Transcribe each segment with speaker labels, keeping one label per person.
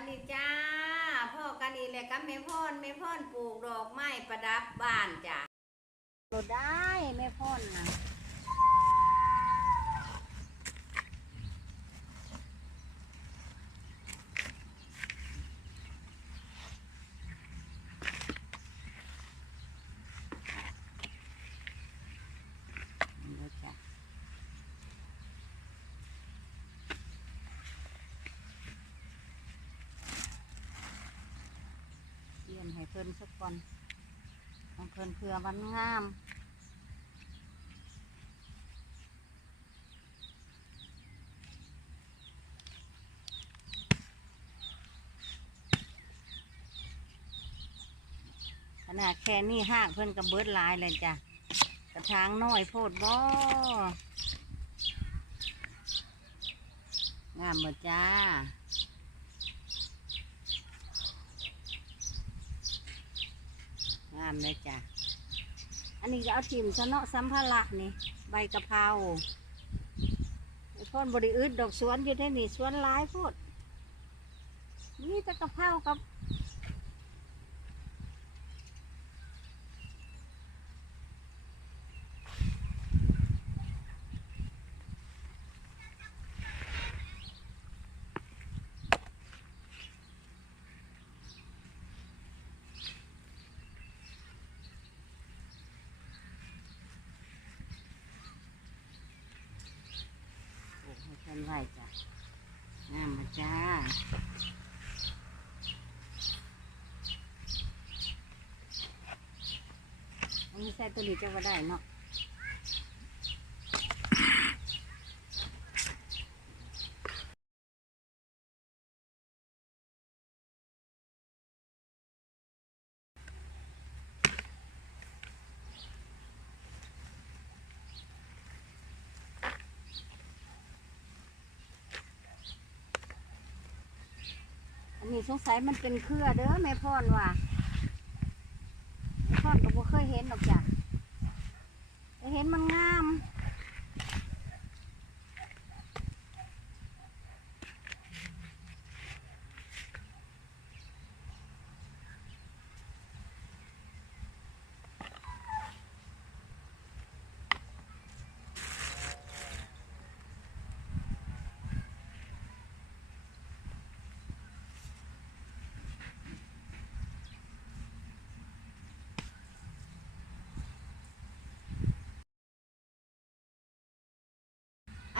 Speaker 1: วัสดีจ้าพ่อกันอีกเลยกับแม่พ่อนแม่พ่อนปลูกดอกไม้ประดับบ้านจ้ะเราได้แม่พ่อนนะเอาเลยจ้ะ เตรียมให้เพิ่นสักก่อนของเพิ่นเพื่อมันงามขนาดแค่นี้หากเพิ่นกับเบิดลายเลยจ้ะกระถางน้อยโพดบ่งามหมดจ้าามเลยจ้ะ อันนี้ก็เอาทิมชะเนอสัมภาระนี่ ใบกะเพราไอ้พ่นบริอึดดอกสวนอยู่ที่นี่สวนร้ายพูดนี่แต่กะเพรากับ ปลูกให้เพิ่นไว้จ้ะงามมา จ้าอันนี้ใส่ตัวนี้จะว่าได้เนาะ นี่สงสัยมันเป็นเครือเด้อแม่พ่อนว่ะแม่พ่อนก็บ่เคยเห็นหรอกจ้ะแต่เห็นมันงาม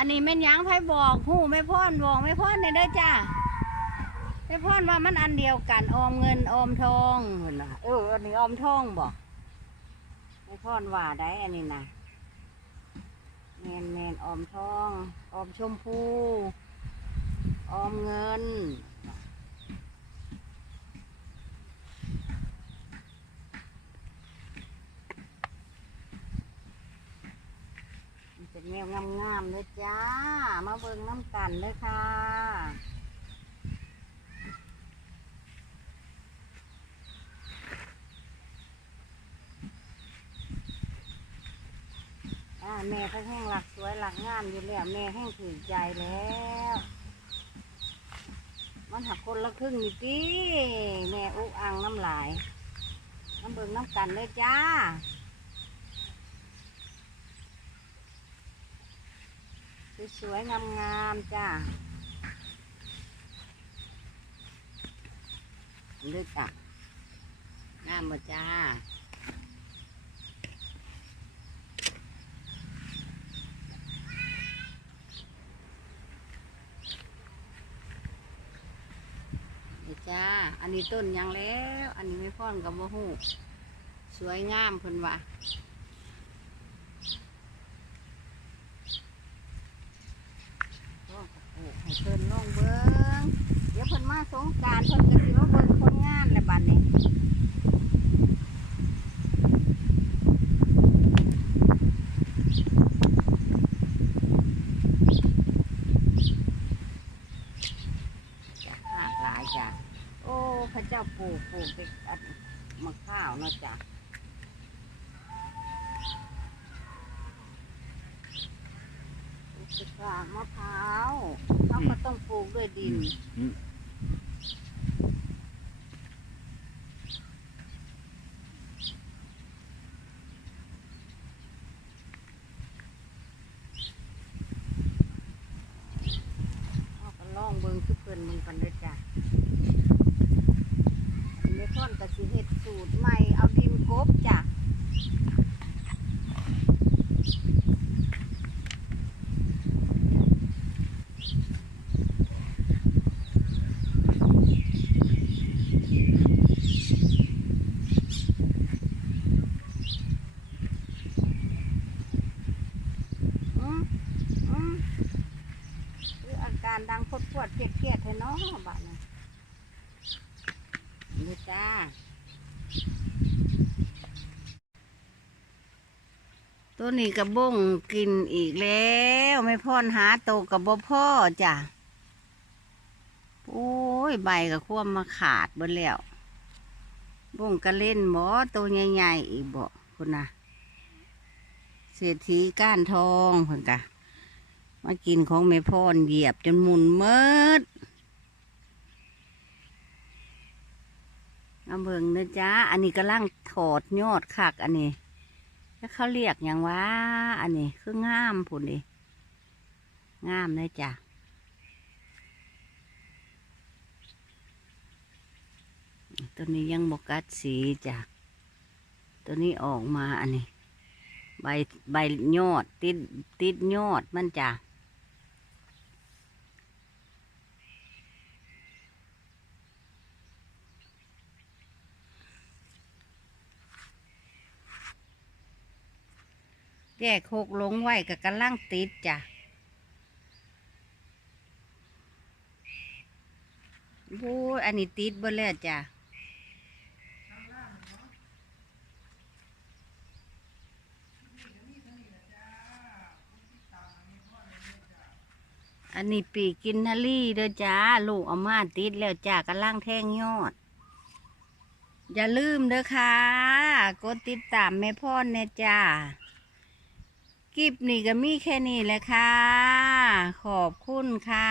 Speaker 1: อันนี้แม่นยังไผบอกหูแม่พ่อนบอกแม่พ่อนเนี่ยเด้อจ้าแม่พ่อนว่ามันอันเดียวกันออมเงินออมทองเห็นล่ะเอออันนี้ออมทองบอกแม่พ่อนว่าได้อันนี้นะแมนแมนออมทอง ออมชมพู ออมเงินเป็นแนว งามๆเลยจ้า มาเบิ่งน้ำกันเลยค่ะแม่ก็แห้งหลักสวยหลักงามอยู่แล้วแม่แห้งถือใจแล้ว มันหักคนละครึ่งนี่ติแม่อุกอังน้ำลาย น้ำเบิ่งน้ำกันเลยจ้า สวยๆงามๆจ้าเลือกจ้ะงามหมดจ้าจ้า อันนี้ต้นยังแล้ว อันนี้ไม่พ่อนกับโมหูสวยงามเพิ่นว่า โอ้โห ให้เพิ่นลงเบิ้งเดี๋ยวเพิ่นมาสงการเพิ่นก็สิมาเบิ้งผลงานแหละบัดนี้จ้ะหากหลายจ้ะโอ้พระเจ้าปลูกปลูกเป็นอันมะข้าวเนาะจ้ะ เะกนฝางมะพร้าวเขาก็ต้องปลูกด้วยดิน
Speaker 2: อืม
Speaker 1: เอาก็ล่องเบิงคือเพิ่นมกันเลยจ้ะอันนี้เพิ่นก็สิเฮ็ดสูตรใหม่เอาดินกบจ้ะาการดังพดพวดๆเครียดๆให้น้องบ้านนะนี่จ้าตัวนี้กระบงกินอีกแล้วไม่พ่อนหาโตวกับบ่พ่อจ้ะโอ้ยใบกับควมมาขาดเบิดแล้วบงกระเล่นบ่ตัวใหญ่ๆอีกบ่คุณนะเศรษฐีก้านทองเพิ่นกะ มากินของแม่พรเหยียบจนหมุนเมิดเอาเบิ่งนะจ๊ะอันนี้กำลังถอดยอดคัก อันนี้ แล้วเขาเรียกอย่างว่า อันนี้คืองามผุนดิงามเลยจ้ะตัวนี้ยังบกัดสีจ้ะ ตัวนี้ออกมาอันนี้ ใบใบยอดติดติดยอดมันจ้ะ แยกหกลงไว้กับกระลังติดจ้ะโอ้อันนี้ติดเบ่แล้วจ้ะอันนี้ปีกินนาลี่เด้อจ้า ลูกเอามาติดแล้วจ้ากำลังแท่งยอด อย่าลืมเด้อค่ะ กดติดตามแม่พ่อเน่จ้า กิบนี่ก็มีแค่นี้แหละค่ะ ขอบคุณค่ะ